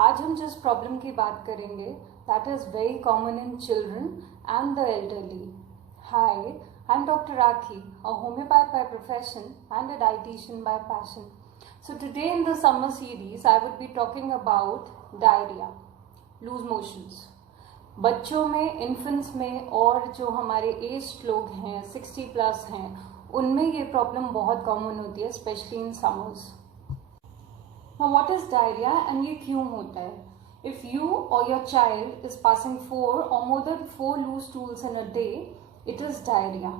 आज हम जिस प्रॉब्लम की बात करेंगे that is very common in children and the elderly. Hi, I'm Dr. Rakhi, a homeopath by profession and a dietitian by passion. So today in the summer series, I would be talking about diarrhea, loose motions. बच्चों में, infants में और जो हमारे aged लोग हैं 60 plus हैं उनमें ये प्रॉब्लम बहुत कॉमन होती है, specially in summers. Now what is diarrhea and ये क्यों होता है? If you or your child is passing 4 or more than 4 loose stools in a day, it is diarrhea.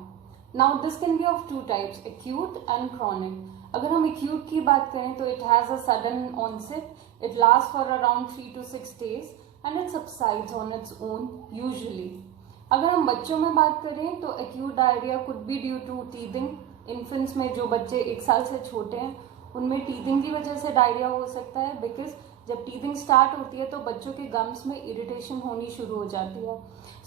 Now this can be of two types, acute and chronic. अगर हम acute की बात करें तो it has a sudden onset, it lasts for around 3 to 6 days and it subsides on its own usually. अगर हम बच्चों में बात करें तो acute diarrhea could be due to teething. Infants में जो बच्चे 1 साल से छोटे हैं उनमें टीथिंग की वजह से डायरिया हो सकता है, बिकॉज जब टीथिंग स्टार्ट होती है तो बच्चों के गम्स में इरिटेशन होनी शुरू हो जाती है.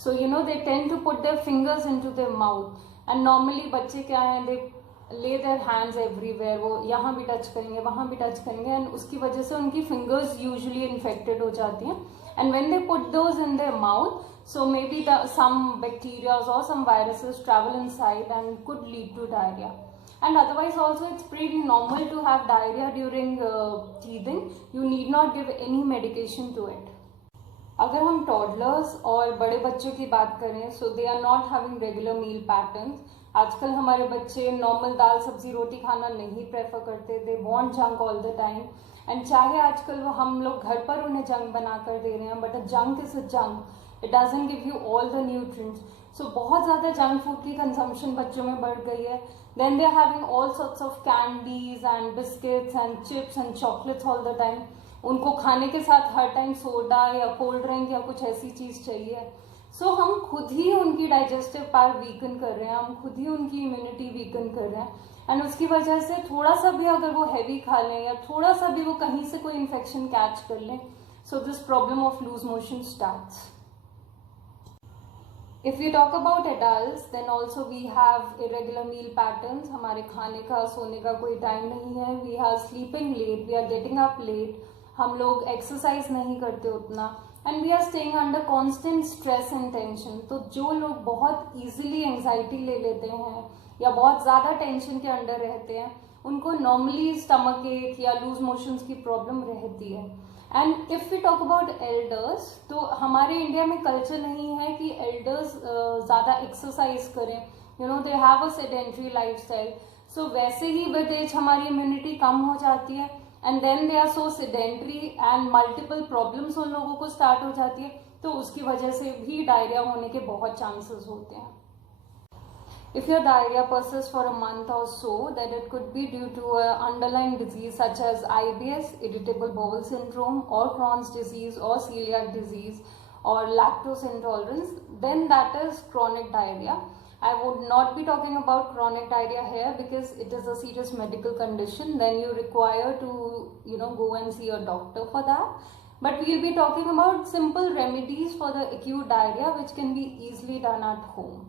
So you know they tend to put their fingers into their mouth and normally बच्चे क्या है, दे ले देयर हैंड्स एवरीवेयर, वो यहाँ भी टच करेंगे वहाँ भी टच करेंगे एंड उसकी वजह से उनकी फिंगर्स यूजुअली इन्फेक्टेड हो जाती हैं and when they put those in their mouth so maybe some bacteria or some viruses travel inside and could lead to diarrhea. And otherwise also it's pretty normal to have diarrhea during teething. You need not give any medication to it. अगर हम toddlers और बड़े बच्चों की बात करें so they are not having regular meal patterns. आजकल हमारे बच्चे नॉर्मल दाल सब्जी रोटी खाना नहीं प्रेफर करते, they want junk all the time. And चाहे आजकल वो हम लोग घर पर उन्हें जंक बना कर दे रहे हैं, but junk is a junk, it doesn't give you all the nutrients. So बहुत ज़्यादा जंक फूड की कंजम्पशन बच्चों में बढ़ गई है. Then they are having all sorts of candies and biscuits and chips and chocolates all the time. उनको खाने के साथ हर टाइम सोडा या कोल्ड ड्रिंक या कुछ ऐसी चीज़ चाहिए. सो हम खुद ही उनकी डाइजेस्टिव पावर वीकन कर रहे हैं, हम खुद ही उनकी इम्यूनिटी वीकन कर रहे हैं एंड उसकी वजह से थोड़ा सा भी अगर वो हैवी खा लें या थोड़ा सा भी वो कहीं से कोई इन्फेक्शन कैच कर लें, so this problem of loose motion starts. If we talk about adults, then also we have irregular meal patterns. हमारे खाने का सोने का कोई टाइम नहीं है. We are sleeping late, we are getting up late. हम लोग एक्सरसाइज नहीं करते उतना and we are staying under constant stress and tension. तो जो लोग बहुत easily एंजाइटी ले लेते हैं या बहुत ज़्यादा टेंशन के अंडर रहते हैं उनको नॉर्मली स्टमक एक या लूज मोशंस की प्रॉब्लम रहती है. And if we talk about elders, तो हमारे इंडिया में कल्चर नहीं है कि एल्डर्स ज़्यादा एक्सरसाइज करें. You know they have a sedentary lifestyle. So वैसे ही विद एज हमारी इम्यूनिटी कम हो जाती है and then they are so sedentary and multiple problems उन लोगों को स्टार्ट हो जाती है, तो उसकी वजह से भी डायरिया होने के बहुत चांसेस होते हैं. If your diarrhea persists for a month or so, then it could be due to an underlying disease such as IBS, irritable bowel syndrome, or Crohn's disease, or celiac disease, or lactose intolerance. Then that is chronic diarrhea. I would not be talking about chronic diarrhea here because it is a serious medical condition. Then you require to go and see a doctor for that. But we'll be talking about simple remedies for the acute diarrhea which can be easily done at home.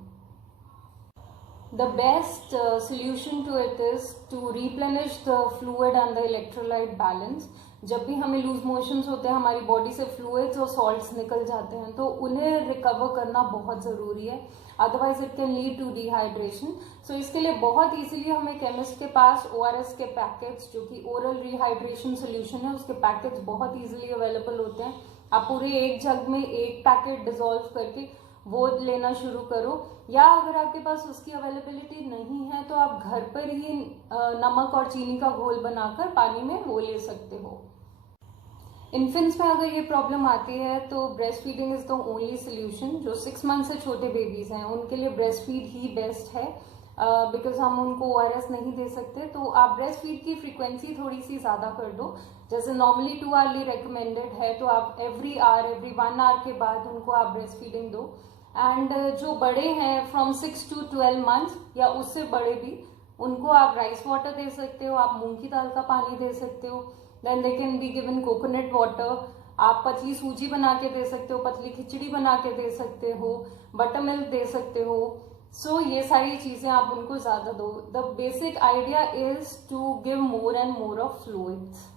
The best solution to it is to replenish the fluid and the electrolyte balance. जब भी हमें loose motions होते हैं हमारी body से fluids और salts निकल जाते हैं तो उन्हें रिकवर करना बहुत ज़रूरी है, otherwise it can lead to dehydration. So इसके लिए बहुत इजीली हमें केमिस्ट के पास ORS के पैकेट्स, जो कि ओरल रिहाइड्रेशन सोल्यूशन है, उसके पैकेट्स बहुत इजीली अवेलेबल होते हैं. आप पूरे एक जग में एक पैकेट डिजोल्व करके वो लेना शुरू करो, या अगर आपके पास उसकी अवेलेबिलिटी नहीं है तो आप घर पर ही नमक और चीनी का घोल बनाकर पानी में वो ले सकते हो. इन्फेंट्स में अगर ये प्रॉब्लम आती है तो breast feeding is the only solution. जो 6 मंथ से छोटे बेबीज हैं उनके लिए ब्रेस्ट फीड ही बेस्ट है, बिकॉज हम उनको ORS नहीं दे सकते. तो आप ब्रेस्ट फीड की फ्रीक्वेंसी थोड़ी सी ज़्यादा कर दो. जैसे नॉर्मली 2 आवर्ली रिकमेंडेड है, तो आप एवरी 1 आवर के बाद उनको आप ब्रेस्ट फीडिंग दो. एंड जो बड़े हैं फ्रॉम 6 to 12 मंथ्स या उससे बड़े भी, उनको आप राइस वाटर दे सकते हो, आप मूंग की दाल का पानी दे सकते हो. Then they can be given coconut water. आप पतली सूजी बना के दे सकते हो, पतली खिचड़ी बना के दे सकते हो, बटर मिल्क दे सकते हो. सो ये सारी चीज़ें आप उनको ज़्यादा दो. The basic idea is to give more and more of fluids.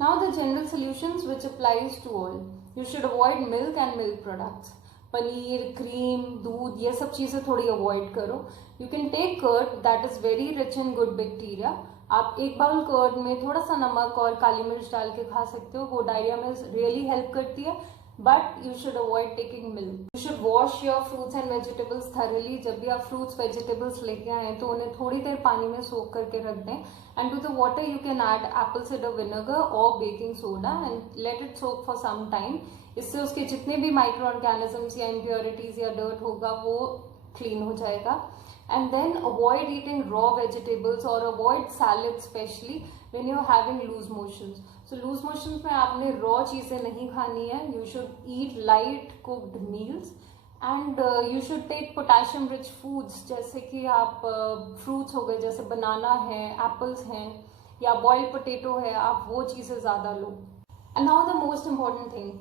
Now the general solutions which applies to all. You should avoid milk and milk products. Paneer, cream, दूध, ये सब चीज़ें थोड़ी अवॉइड करो. You can take curd that is very rich in good bacteria. आप एक bowl curd में थोड़ा सा नमक और काली मिर्च डाल के खा सकते हो. वो डायरिया में रियली हेल्प करती है. But you should avoid taking milk. You should wash your fruits and vegetables thoroughly. जब भी आप फ्रूट्स वेजिटेबल्स लेके आए तो उन्हें थोड़ी देर पानी में सोक करके रख दें. And to the water you can add apple cider vinegar और baking soda and let it soak for some time. इससे उसके जितने भी माइक्रो ऑर्गेनिजम्स या इम्प्योरिटीज या डर्ट होगा वो क्लीन हो जाएगा. And then avoid eating raw vegetables और avoid salad specially when you are having loose motions. So loose motions में आपने रॉ चीज़ें नहीं खानी है. You should eat light cooked meals and you should take potassium rich foods, जैसे कि आप फ्रूट्स हो गए, जैसे बनाना है, एप्पल्स हैं या बॉइल्ड पोटेटो है, आप वो चीज़ें ज़्यादा लो. And now the most important thing,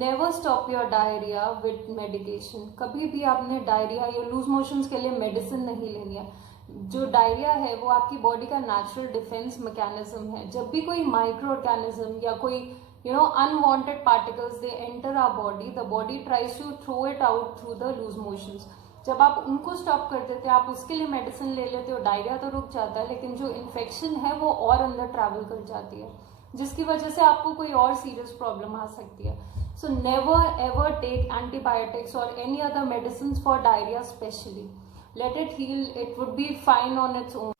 never stop your diarrhoea with medication. कभी भी आपने डायरिया या लूज मोशंस के लिए मेडिसिन नहीं लेनी है. जो डायरिया है वो आपकी बॉडी का नेचुरल डिफेंस मैकेनिज्म है. जब भी कोई माइक्रो ऑर्गेनिज्म या कोई unwanted particles they enter our body, the body tries to throw it out through the loose motions. जब आप उनको स्टॉप कर देते हैं, आप उसके लिए मेडिसिन ले लेते हो, डायरिया तो रुक जाता है, लेकिन जो इन्फेक्शन है वो और अंदर ट्रैवल कर जाती है, जिसकी वजह से आपको कोई और सीरियस प्रॉब्लम आ सकती है. So never ever take antibiotics और any other medicine for diarrhoea specially. Let it heal, it would be fine on its own.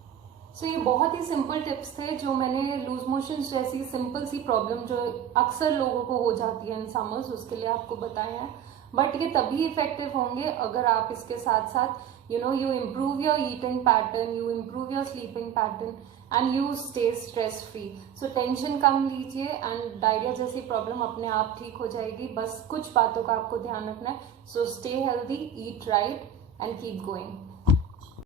So ये बहुत ही सिंपल टिप्स थे जो मैंने लूज मोशंस जैसी सिंपल सी प्रॉब्लम जो अक्सर लोगों को हो जाती है इन समर्स, उसके लिए आपको बताए हैं. बट ये तभी इफेक्टिव होंगे अगर आप इसके साथ साथ you improve your eating pattern, you improve your sleeping pattern and you stay stress free. So tension कम लीजिए एंड डायरिया जैसी प्रॉब्लम अपने आप ठीक हो जाएगी. बस कुछ बातों का आपको ध्यान रखना है. So stay healthy, eat right and keep going.